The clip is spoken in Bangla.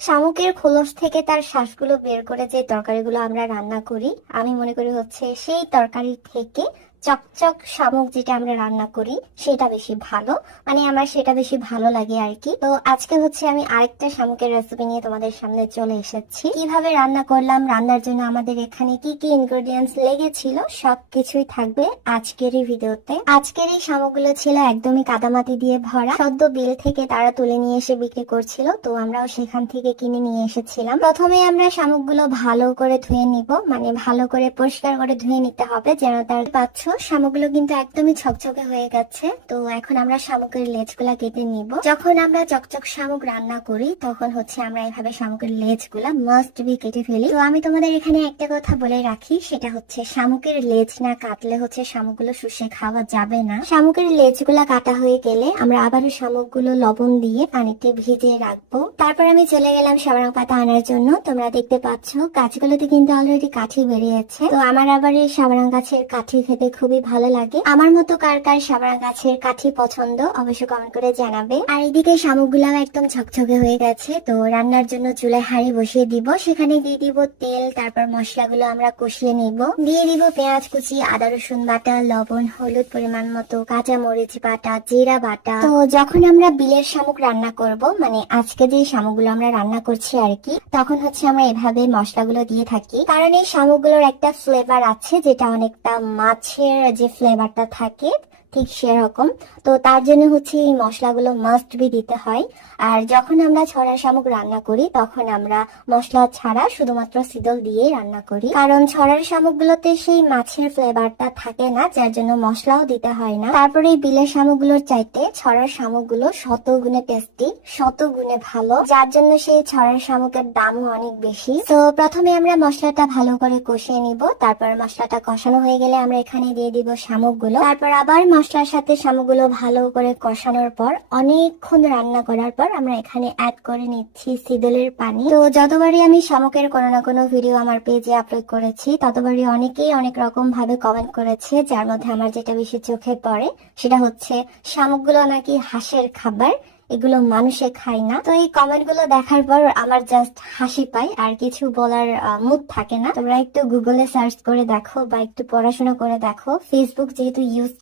শামুকের খোলস থেকে তার শ্বাসগুলো বের করে যে তরকারিগুলো আমরা রান্না করি, আমি মনে করি হচ্ছে সেই তরকারি থেকে চকচক শামুক যেটা আমরা রান্না করি সেটা বেশি ভালো। মানে আমার সেটা বেশি ভালো লাগে আর কি। তো আজকে হচ্ছে আমি আরেকটা শামুকের রেসিপি নিয়ে তোমাদের সামনে চলে এসেছি। কিভাবে রান্না করলাম, রান্নার জন্য আমাদের এখানে কি কি ইনগ্রেডিয়েন্টস লেগেছিল, সবকিছুই থাকবে আজকের এই ভিডিওতে। আজকের এই শামুকগুলো ছিল একদমই কাদামাটি দিয়ে ভরা, সদ্য বিল থেকে তারা তুলে নিয়ে এসে বিক্রি করছিল, তো আমরাও সেখান থেকে কিনে নিয়ে এসেছিলাম। প্রথমে আমরা শামুকগুলো ভালো করে ধুয়ে নিব, মানে ভালো করে পরিষ্কার করে ধুয়ে নিতে হবে, যেন তার পাচ্ছ শামুকগুলো কিন্তু একদমই ছকছকে হয়ে গেছে। তো এখন আমরা শামুকের লেজগুলা কেটে নিব। যখন আমরা চকচক শামুক রান্না করি তখন হচ্ছে আমরা এভাবে শামুকের লেজগুলা মাস্ট বি কেটে ফেলি। তো আমি তোমাদের এখানে একটা কথা বলে রাখি, সেটা হচ্ছে শামুকের লেজ না কাটলে হচ্ছে শামুকগুলো শুষে খাওয়া যাবে না। শামুকের লেজগুলা কাটা হয়ে গেলে আমরা আবারও শামুকগুলো লবণ দিয়ে পানিতে ভিজিয়ে রাখবো। তারপর আমি চলে গেলাম সাবান পাতা আনার জন্য। তোমরা দেখতে পাচ্ছ গাছগুলোতে কিন্তু অলরেডি কাঠি বেরিয়েছে। তো আমার আবার এই সাবান গাছের কাঠি খেতে খুবই ভালো লাগে। আমার মতো কার কার সাবান গাছের কাঠি পছন্দ অবশ্যই কমেন্ট করে জানাবে। আর এদিকে শামুকগুলাও একদম ঝকঝকে হয়ে গেছে। তো রান্নার জন্য চুলায় হাঁড়ি বসিয়ে দিব, সেখানে দিয়ে দিব তেল, তারপর মশলাগুলো আমরা কষিয়ে নিব। দিয়ে দিব পেঁয়াজ কুচি, আদা রসুন বাটা, লবণ, হলুদ পরিমাণ মতো, কাঁচা মরিচ বাটা, জিরা বাটা। তো যখন আমরা বিলের শামুক রান্না করব, মানে আজকে যে শামুকগুলো আমরা রান্না করছি আর কি, তখন হচ্ছে আমরা এভাবে মশলাগুলো দিয়ে থাকি, কারণ এই শামুকগুলোর একটা ফ্লেভার আছে যেটা অনেকটা মাছের যে ফ্লেভারটা থাকে ঠিক সেরকম। তো তার জন্য হচ্ছে এই মশলাগুলো মাস্ট বি দিতে হয়। আর যখন আমরা ছড়া শামুক রান্না করি তখন আমরা মশলা ছাড়া শুধুমাত্র সিদল দিয়ে রান্না করি, কারণ ছড়ার শামুকগুলোতে সেই মাছের ফ্লেভারটা থাকে না, যার জন্য মশলাও দিতে হয় না। তারপরে এই বিলের শামুকগুলোর চাইতে ছড়ার শামুকগুলো শত গুণে টেস্টি, শত গুণে ভালো, যার জন্য সেই ছড়ার শামুকের দামও অনেক বেশি। তো প্রথমে আমরা মশলাটা ভালো করে কষিয়ে নিব, তারপর মশলাটা কষানো হয়ে গেলে আমরা এখানে দিয়ে দিব শামুকগুলো। তারপর আবার মশলার সাথে শামুকগুলো ভালো করে কষানোর পর অনেকক্ষণ রান্না করার পর আমরা এখানে অ্যাড করে নিচ্ছি সিদলের পানি। তো যতবারই আমি শামুকের কোনো না কোনো ভিডিও আমার পেজে আপলোড করেছি ততবারই অনেকেই অনেক রকম ভাবে কমেন্ট করেছে, যার মধ্যে আমার যেটা বেশি চোখে পড়ে সেটা হচ্ছে শামুকগুলো নাকি হাঁসের খাবার, এগুলো মানুষে খায় না। তো এই কমেন্ট গুলো দেখার পর আমার জাস্ট হাসি পায়, আর কিছু বলার মুড থাকে না। তোমরা একটু গুগলে সার্চ করে দেখো বা একটু পড়াশোনা করে দেখো, ফেসবুক যেহেতু ইউজ